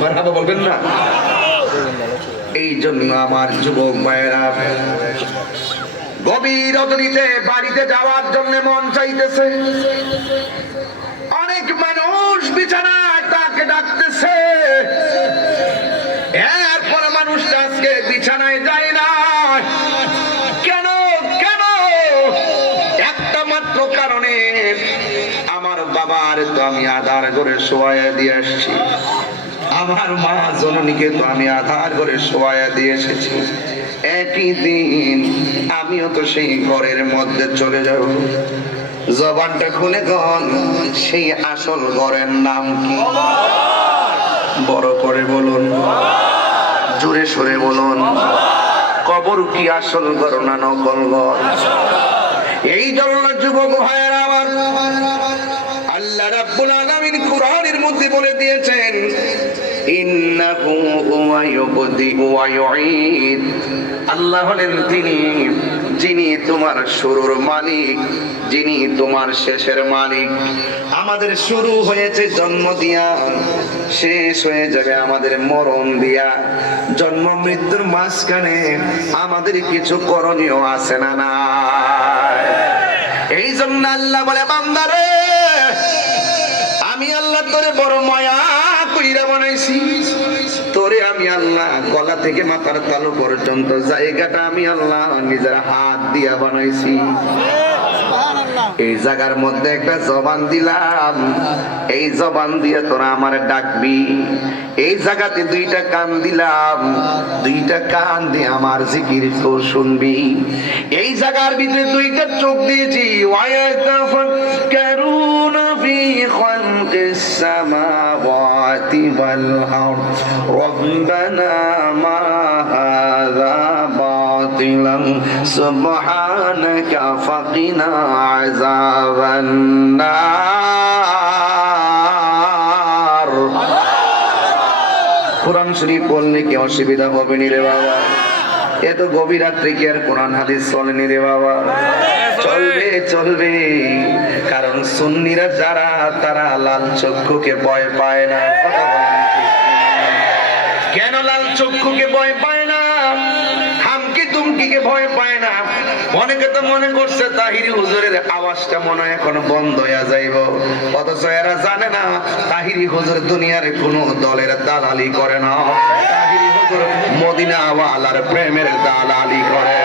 মারহাবা বলবেন না? এই জন্য আমার যুবক ভাইয়েরা গভীর রজনীতে বাড়িতে যাওয়ার জন্য মন চাইতেছে। অনেক মানুষ বিছানায় তাকে ডাকতেছে, এরপরে মানুষটা আজকে বিছানায় যায় না। কেন কেন? একটা মাত্র কারণে, আমার বাবার তো আমি আধার করে শোয়াইয়া দিয়ে আসছি, আমার মা জননীকে তো আমি আধার করে শোয়াইয়া দিয়ে এসেছি। একই দিন আমিও তো সেই ঘরের মধ্যে চলে যাব। জবানটা খুলে গন, সেই আসল ঘরের নাম কি? বড় করে বলুন, জোরে সরে বলুন। কবর কি আসল ঘর না নকল ঘর? এই জন্য যুবক ভাইয়েরা আমার, আল্লাহ রাব্বুল আলামিন কুরআনের মধ্যে বলে দিয়েছেন, ইন্নাহু হুয়া ইউবদিউ ওয়া ইউঈদ। আল্লাহ হলেন তিনি যিনি তোমার শুরুর মালিক, যিনি তোমার শেষের মালিক। আমাদের শুরু হয়েছে জন্ম দিয়া, শেষ হয়ে যাবে আমাদের মরণ দিয়া। জন্ম মৃত্যুর মাঝখানে আমাদের কিছু করণীয় আছে না না? এই জন্য আল্লাহ বলে, বান্দারে আমি আল্লাহ তোরে বড় মায়া কইরা বানাইছি। তোরে আমি আল্লাহ গলা থেকে মাথার তালু পর্যন্ত জায়গাটা আমি আল্লাহ নিজের হাত দিয়া বানাইছি। এই জায়গার মধ্যে একটা জবান দিলাম, এই জবান দিয়ে তোরা আমার ডাকবি। এই জায়গাতে দুইটা কান দিলাম, দুইটা কান দিয়ে আমার জিকির তোর শুনবি। এই জায়গার ভিতরে দুইটা চোখ দিয়েছি, ওয়ায়াতাফাক্কারুনা ফি খালকিস সামাওয়াতি ওয়াল আরদ রব্বানা মা হাযা বাতিলান সুবহানাকা ফাকিনা আযাবান নার। কোরআন শরীফ পড়লে কি অসুবিধা হবে নি রে বাবা? এত গভীর রাত্রে কি আর কোরআন হাদিস চলেনি রে বাবা? চলবে চলবে, কারণ সুন্নিরা যারা, তারা লাল চক্ষুকে ভয় পায় না। কেন লাল চক্ষুকে ভয় পায় না? হামকি তুমকিকে ভয় পায় না। অনেকে তো মনে করছে তাহিরি হুজুরের আওয়াজটা মনে হয় এখন বন্ধ হয়ে যাইব, অথচ এরা জানে না তাহিরি হুজুর দুনিয়ার কোন দলের দালালি করে না। তাহিরি হুজুর মদিনা ওয়ালার প্রেমের দালালি করে।